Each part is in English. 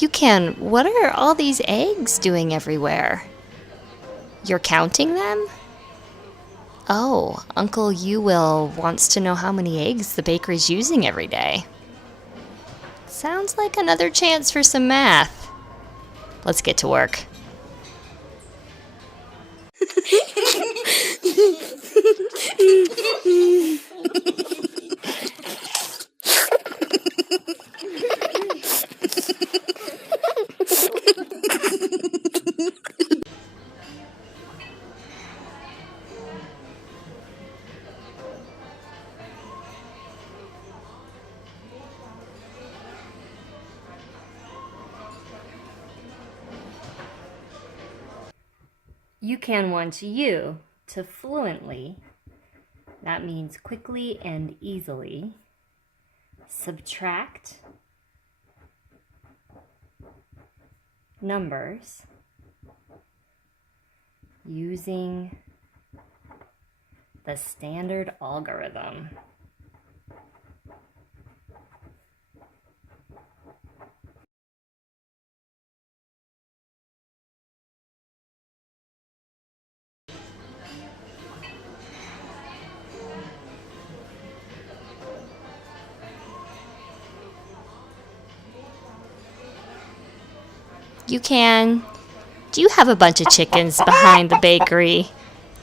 UCan, what are all these eggs doing everywhere? You're counting them? Oh, Uncle Will wants to know how many eggs the bakery's using every day. Sounds like another chance for some math. Let's get to work. UCan wants you to fluently, that means quickly and easily, subtract numbers using the standard algorithm. UCan, do you have a bunch of chickens behind the bakery?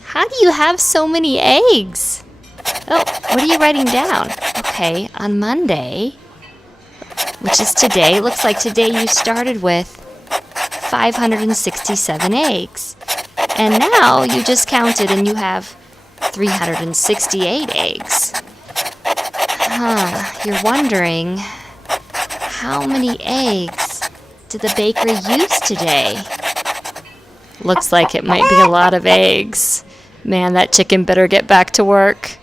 How do you have so many eggs? Oh, what are you writing down? Okay, on Monday, which is today, looks like today you started with 567 eggs. And now you just counted and you have 368 eggs. You're wondering, how many eggs did the bakery use today? Looks like it might be a lot of eggs. Man, that chicken better get back to work.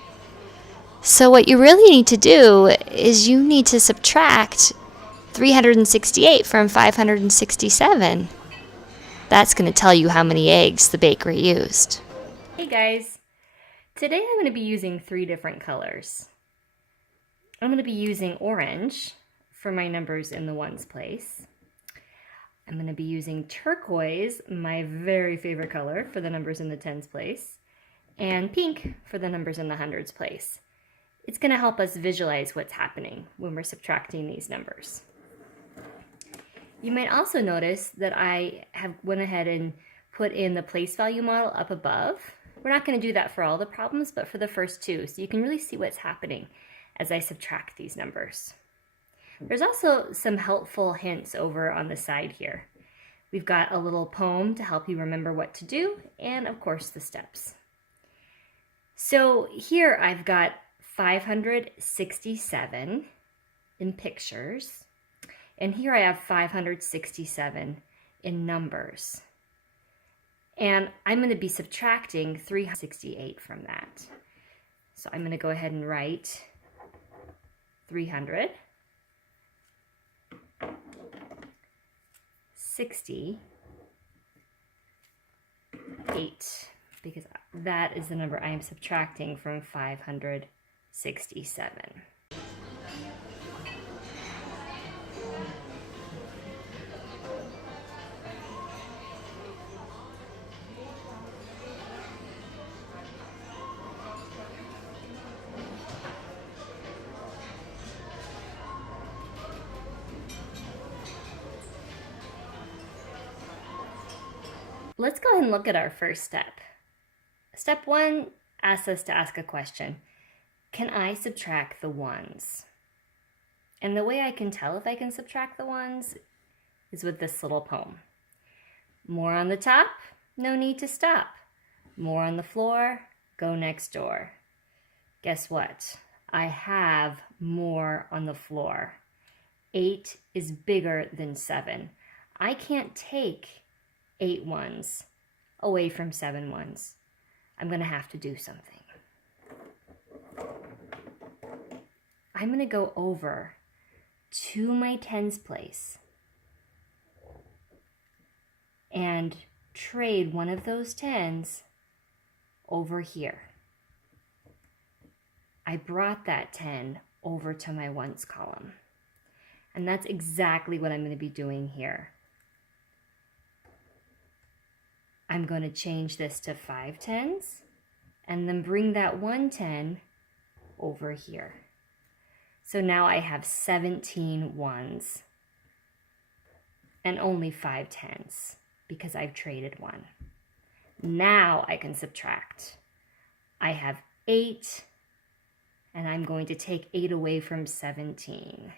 So what you really need to do is you need to subtract 368 from 567. That's going to tell you how many eggs the bakery used. Hey guys, today I'm going to be using 3 different colors. I'm going to be using orange for my numbers in the ones place. I'm going to be using turquoise, my very favorite color, for the numbers in the tens place, and pink for the numbers in the hundreds place. It's going to help us visualize what's happening when we're subtracting these numbers. You might also notice that I have went ahead and put in the place value model up above. We're not going to do that for all the problems, but for the first 2, so you can really see what's happening as I subtract these numbers. There's also some helpful hints over on the side here. We've got a little poem to help you remember what to do, and of course the steps. So here I've got 567 in pictures, and here I have 567 in numbers. And I'm going to be subtracting 368 from that. So I'm going to go ahead and write 368, because that is the number I am subtracting from 567. Let's go ahead and look at our first step. Step 1 asks us to ask a question. Can I subtract the ones? And the way I can tell if I can subtract the ones is with this little poem. More on the top, no need to stop. More on the floor, go next door. Guess what? I have more on the floor. 8 is bigger than 7. I can't take 8 ones away from 7 ones. I'm going to have to do something. I'm going to go over to my tens place and trade one of those 10s over here. I brought that 10 over to my ones column. And that's exactly what I'm going to be doing here. I'm going to change this to 5 tens and then bring that 1 10 over here. So now I have 17 ones and only 5 tens because I've traded 1. Now I can subtract. I have 8, and I'm going to take 8 away from 17.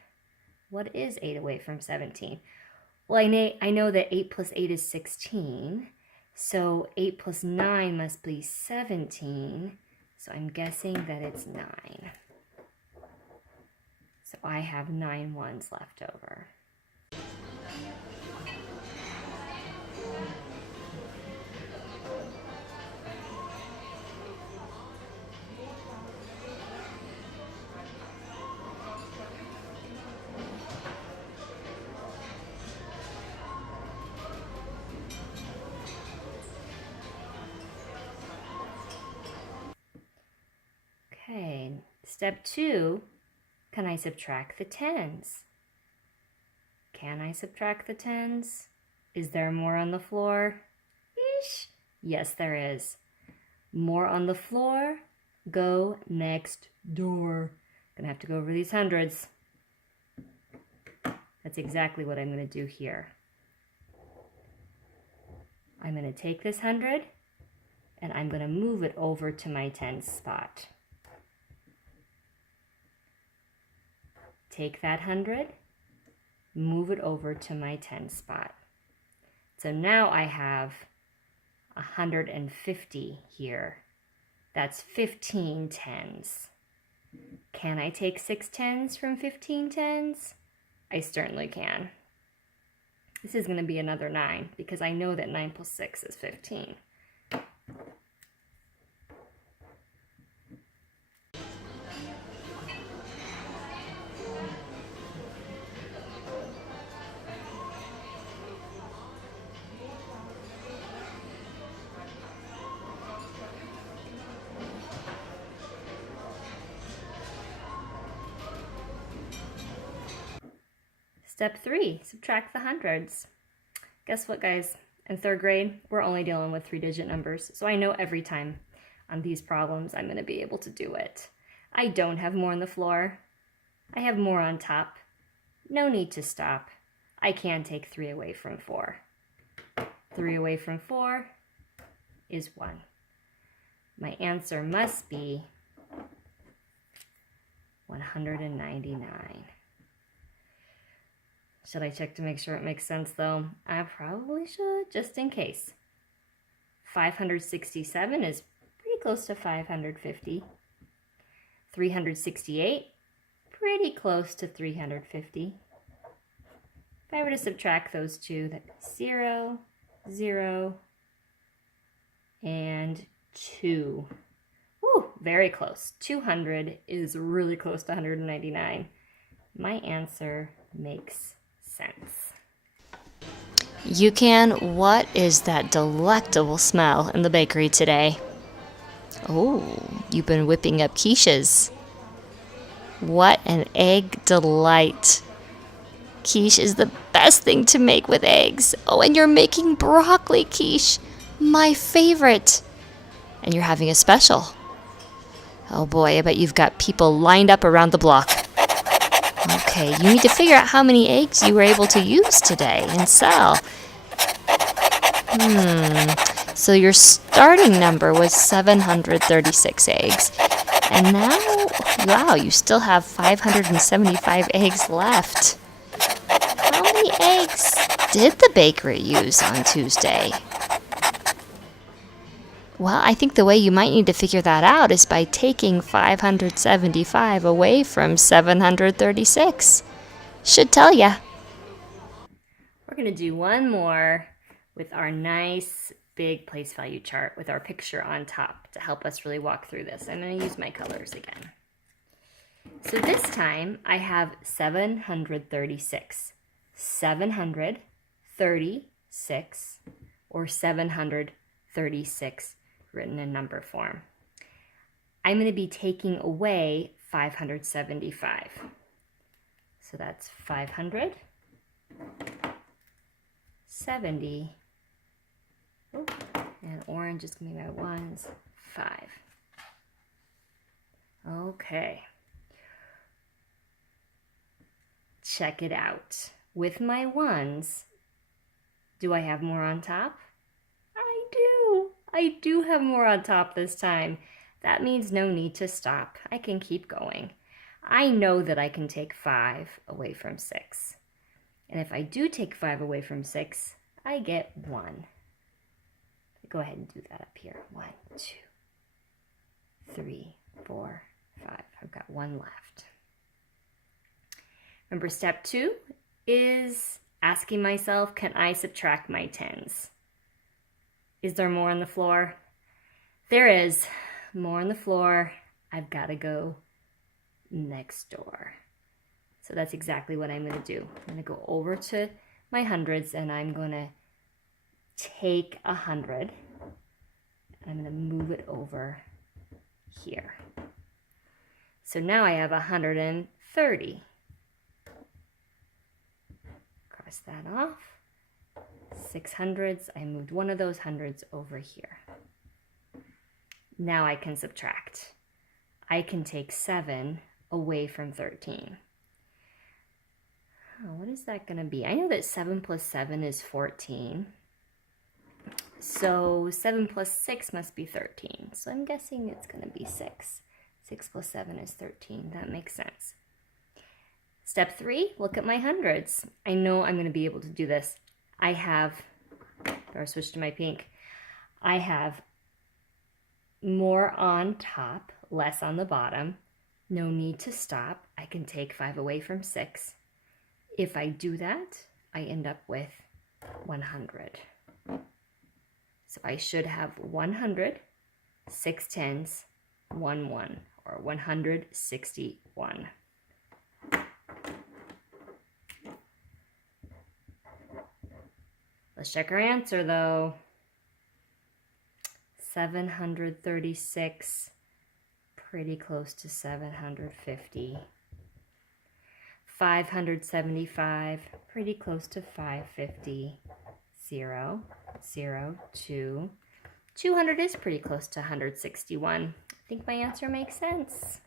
What is 8 away from 17? Well, I know that 8 plus 8 is 16, so 8 plus 9 must be 17, so I'm guessing that it's 9. So I have 9 ones left over. Okay, step 2, can I subtract the 10s? Can I subtract the 10s? Is there more on the floor? Eesh. Yes, there is. More on the floor, go next door. Gonna have to go over these hundreds. That's exactly what I'm gonna do here. I'm gonna take this 100 and I'm gonna move it over to my 10s spot. Take that 100, move it over to my 10 spot. So now I have 150 here. That's 15 tens. Can I take 6 tens from 15 tens? I certainly can. This is going to be another 9 because I know that 9 plus 6 is 15. Step 3, subtract the hundreds. Guess what, guys? In 3rd grade, we're only dealing with 3-digit numbers, so I know every time on these problems I'm going to be able to do it. I don't have more on the floor. I have more on top. No need to stop. I can take 3 away from 4. 3 away from 4 is 1. My answer must be 199. Should I check to make sure it makes sense though? I probably should, just in case. 567 is pretty close to 550. 368, pretty close to 350. If I were to subtract those two, that's 0, 0, and 2. Woo, very close. 200 is really close to 199. My answer makes sense. UCan, what is that delectable smell in the bakery today? Oh, you've been whipping up quiches. What an egg delight. Quiche is the best thing to make with eggs. Oh, and you're making broccoli quiche, my favorite. And you're having a special. Oh boy, I bet you've got people lined up around the block. Okay, you need to figure out how many eggs you were able to use today and sell. So your starting number was 736 eggs. And now, wow, you still have 575 eggs left. How many eggs did the bakery use on Tuesday? Well, I think the way you might need to figure that out is by taking 575 away from 736. Should tell ya. We're going to do one more with our nice big place value chart with our picture on top to help us really walk through this. I'm going to use my colors again. So this time I have 736. 736 or 736 written in number form. I'm going to be taking away 575. So that's 570. And orange is going to be my ones, 5. Okay. Check it out. With my ones, do I have more on top? I do. I do have more on top this time. That means no need to stop. I can keep going. I know that I can take 5 away from 6. And if I do take 5 away from 6, I get 1. Go ahead and do that up here. 1, 2, 3, 4, 5. I've got 1 left. Remember, step 2 is asking myself, can I subtract my 10s? Is there more on the floor? There is more on the floor. I've got to go next door. So that's exactly what I'm going to do. I'm going to go over to my hundreds and I'm going to take 100. I'm going to move it over here. So now I have 130. Cross that off. 600s. I moved one of those hundreds over here. Now I can subtract. I can take 7 away from 13. Oh, what is that going to be? I know that 7 plus 7 is 14. So 7 plus 6 must be 13. So I'm guessing it's going to be 6. 6 plus 7 is 13. That makes sense. Step 3, look at my hundreds. I know I'm going to be able to do this. Better switch to my pink. I have more on top, less on the bottom. No need to stop. I can take 5 away from 6. If I do that, I end up with 100. So I should have 100, 6 10s, 1 1, or 161. Let's check our answer though. 736, pretty close to 750. 575, pretty close to 550. 0, 0, 2. 200 is pretty close to 161. I think my answer makes sense.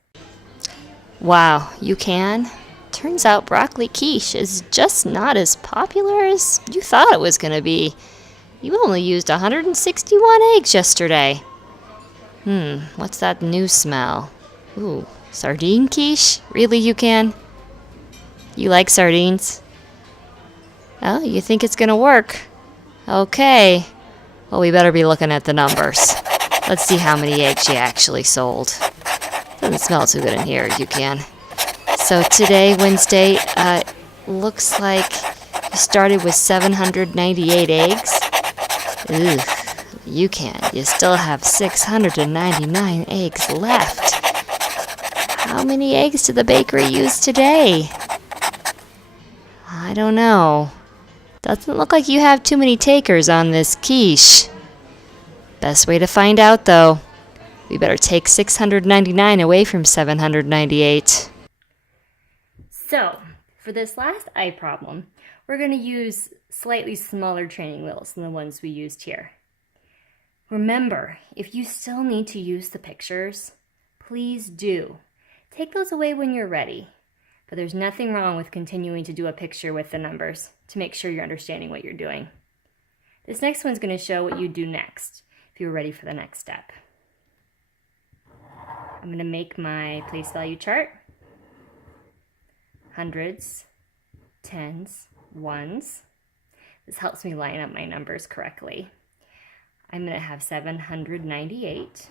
Wow, UCan. Turns out broccoli quiche is just not as popular as you thought it was going to be. You only used 161 eggs yesterday. What's that new smell? Ooh, sardine quiche? Really, UCan? You like sardines? Oh, you think it's going to work? Okay. Well, we better be looking at the numbers. Let's see how many eggs you actually sold. Doesn't smell too good in here, UCan. So today, Wednesday, looks like you started with 798 eggs. Ugh, UCan, you still have 699 eggs left. How many eggs did the bakery use today? I don't know. Doesn't look like you have too many takers on this quiche. Best way to find out, though. We better take 699 away from 798. So, for this last eye problem, we're going to use slightly smaller training wheels than the ones we used here. Remember, if you still need to use the pictures, please do. Take those away when you're ready. But there's nothing wrong with continuing to do a picture with the numbers to make sure you're understanding what you're doing. This next one's going to show what you do next if you're ready for the next step. I'm going to make my place value chart. Hundreds, tens, ones. This helps me line up my numbers correctly. I'm going to have 798.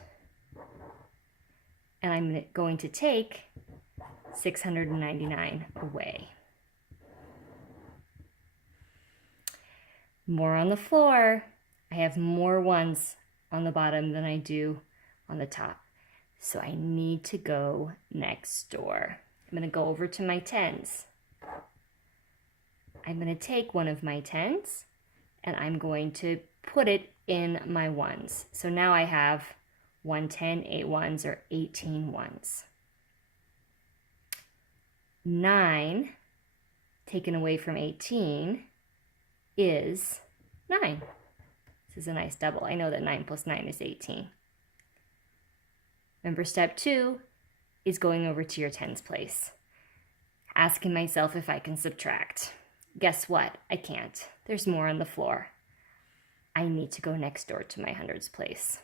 And I'm going to take 699 away. More on the floor. I have more ones on the bottom than I do on the top. So I need to go next door. I'm going to go over to my tens. I'm going to take one of my tens and I'm going to put it in my ones. So now I have 1 10, 8 ones, or 18 ones. 9 taken away from 18 is 9. This is a nice double. I know that 9 plus 9 is 18. Remember, step 2 is going over to your tens place. Asking myself if I can subtract. Guess what? I can't. There's more on the floor. I need to go next door to my hundreds place.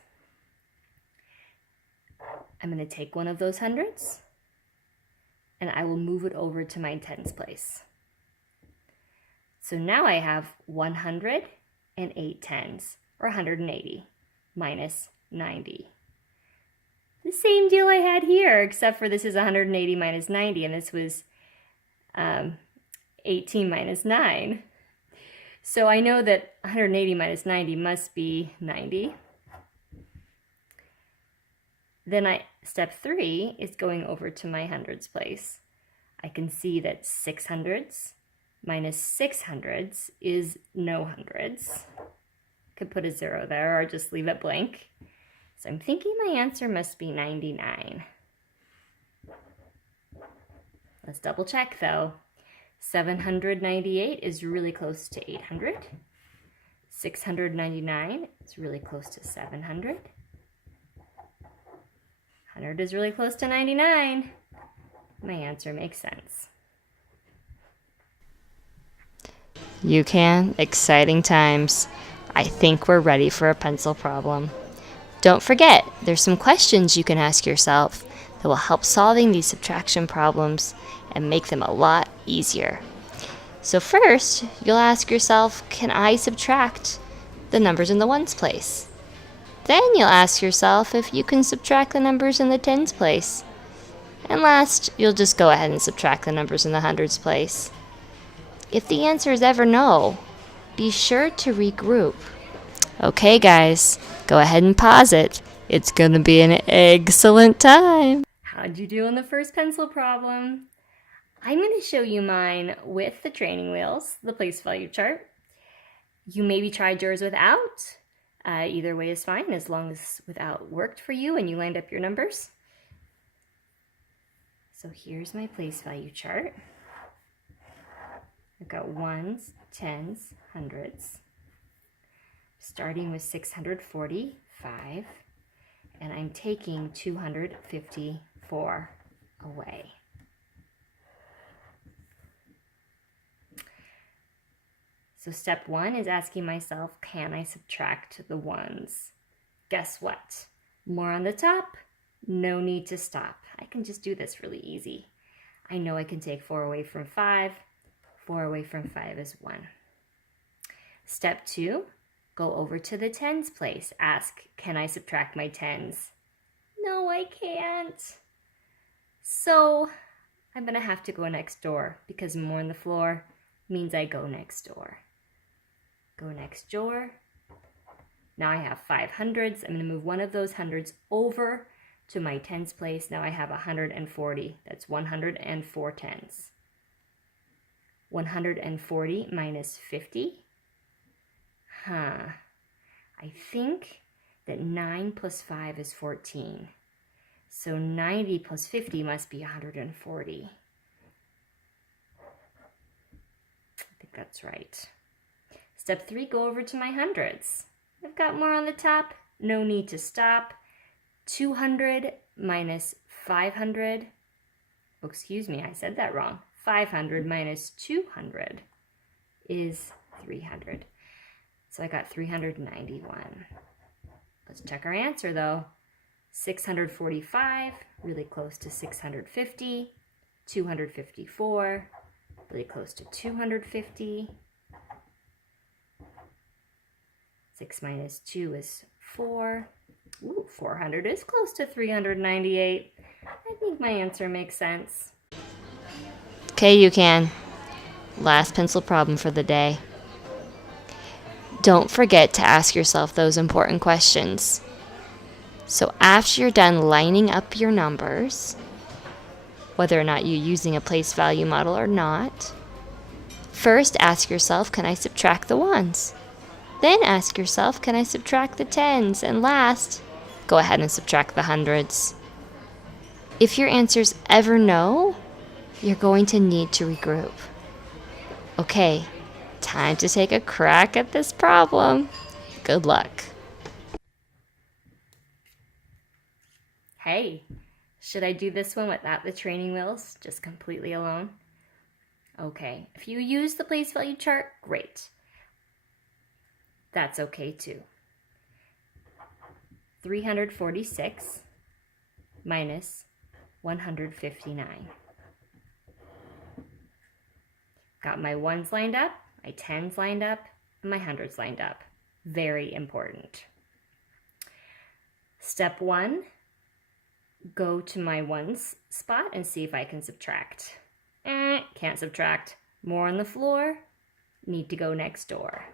I'm going to take one of those hundreds and I will move it over to my tens place. So now I have 100 and 8 tens, or 180, minus 90. The same deal I had here, except for this is 180 minus 90, and this was 18 minus 9. So I know that 180 minus 90 must be 90. Then step 3 is going over to my hundreds place. I can see that 6 hundreds minus 6 hundreds is no hundreds. Could put a 0 there or just leave it blank. So I'm thinking my answer must be 99. Let's double check though. 798 is really close to 800. 699 is really close to 700. 100 is really close to 99. My answer makes sense. UCan, exciting times. I think we're ready for a pencil problem. Don't forget, there's some questions you can ask yourself that will help solving these subtraction problems and make them a lot easier. So first, you'll ask yourself, can I subtract the numbers in the ones place? Then you'll ask yourself if you can subtract the numbers in the tens place. And last, you'll just go ahead and subtract the numbers in the hundreds place. If the answer is ever no, be sure to regroup. Okay guys, go ahead and pause it. It's gonna be an excellent time. How'd you do on the first pencil problem? I'm going to show you mine with the training wheels, the place value chart. You maybe tried yours without. Either way is fine, as long as without worked for you and you lined up your numbers. So here's my place value chart. I've got ones, tens, hundreds. Starting with 645, and I'm taking 254 away. So step 1 is asking myself, can I subtract the ones? Guess what? More on the top, no need to stop. I can just do this really easy. I know I can take 4 away from 5. 4 away from 5 is 1. Step 2, go over to the tens place. Ask, can I subtract my tens? No, I can't. So I'm going to have to go next door because more on the floor means I go next door. Go next door. Now I have 5 hundreds. I'm going to move one of those hundreds over to my tens place. Now I have 140. That's 104 tens. 140 minus 50. I think that 9 plus 5 is 14. So 90 plus 50 must be 140. I think that's right. Step 3, go over to my hundreds. I've got more on the top. No need to stop. 200 minus 500. Oh, excuse me, I said that wrong. 500 minus 200 is 300. So I got 391. Let's check our answer though. 645, really close to 650. 254, really close to 250. 6 minus 2 is 4. Ooh, 400 is close to 398. I think my answer makes sense. Okay, UCan. Last pencil problem for the day. Don't forget to ask yourself those important questions. So after you're done lining up your numbers, whether or not you're using a place value model or not, first ask yourself, can I subtract the ones? Then ask yourself, can I subtract the tens? And last, go ahead and subtract the hundreds. If your answer's ever no, you're going to need to regroup. Okay, time to take a crack at this problem. Good luck. Hey, should I do this one without the training wheels, just completely alone? Okay, if you use the place value chart, great. That's okay too. 346 minus 159. Got my ones lined up, my tens lined up, and my hundreds lined up. Very important. Step 1, go to my ones spot and see if I can subtract. Can't subtract. More on the floor. Need to go next door.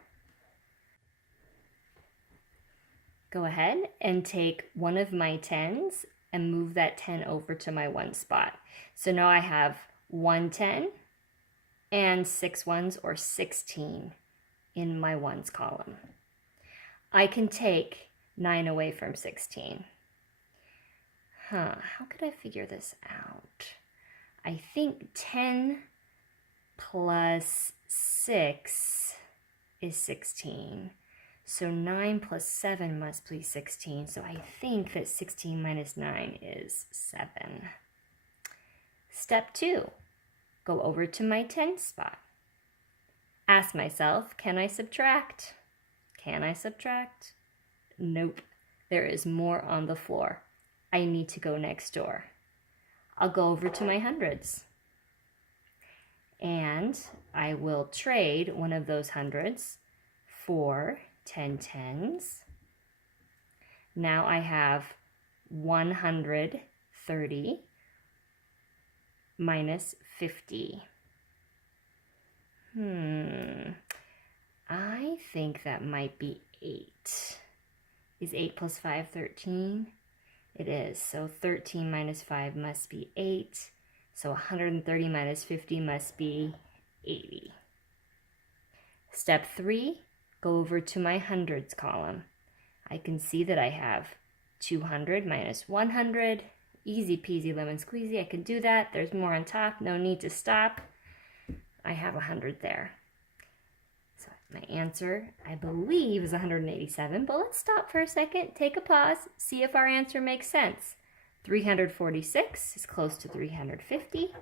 Go ahead and take one of my tens and move that 10 over to my one spot. So now I have 1 10 and 6 ones, or 16, in my ones column. I can take 9 away from 16. How could I figure this out? I think 10 plus 6 is 16. So 9 plus 7 must be 16. So I think that 16 minus 9 is 7. Step 2, go over to my 10 spot. Ask myself, can I subtract? Can I subtract? Nope, there is more on the floor. I need to go next door. I'll go over to my hundreds. And I will trade one of those hundreds for 10 tens. Now I have 130 minus 50. I think that might be 8. Is 8 plus 5 13? It is. So 13 minus 5 must be 8. So 130 minus 50 must be 80. Step 3, go over to my hundreds column. I can see that I have 200 minus 100. Easy peasy lemon squeezy. I can do that. There's more on top. No need to stop. I have 100 there. So my answer, I believe, is 187. But let's stop for a second. Take a pause. See if our answer makes sense. 346 is close to 350.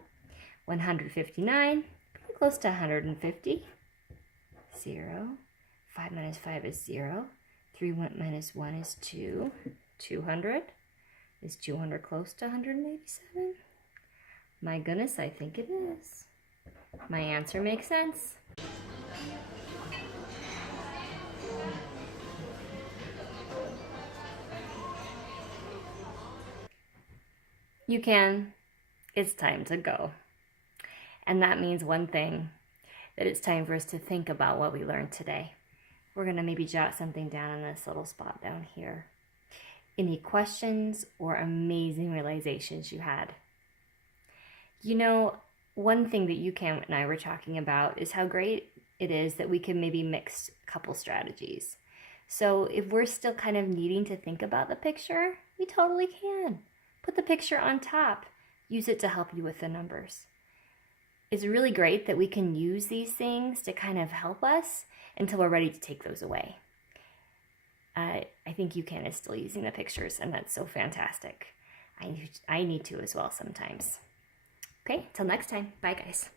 159, pretty close to 150. 0. 5 minus 5 is 0. 3 minus 1 is 2. 200. Is 200 close to 187? My goodness, I think it is. My answer makes sense. UCan, it's time to go. And that means one thing, that it's time for us to think about what we learned today. We're going to maybe jot something down in this little spot down here. Any questions or amazing realizations you had? You know, one thing that UCan and I were talking about is how great it is that we can maybe mix a couple strategies. So if we're still kind of needing to think about the picture, we totally can. Put the picture on top. Use it to help you with the numbers. It's really great that we can use these things to kind of help us until we're ready to take those away. I think UCan is still using the pictures, and that's so fantastic. I need to as well sometimes. Okay, till next time. Bye, guys.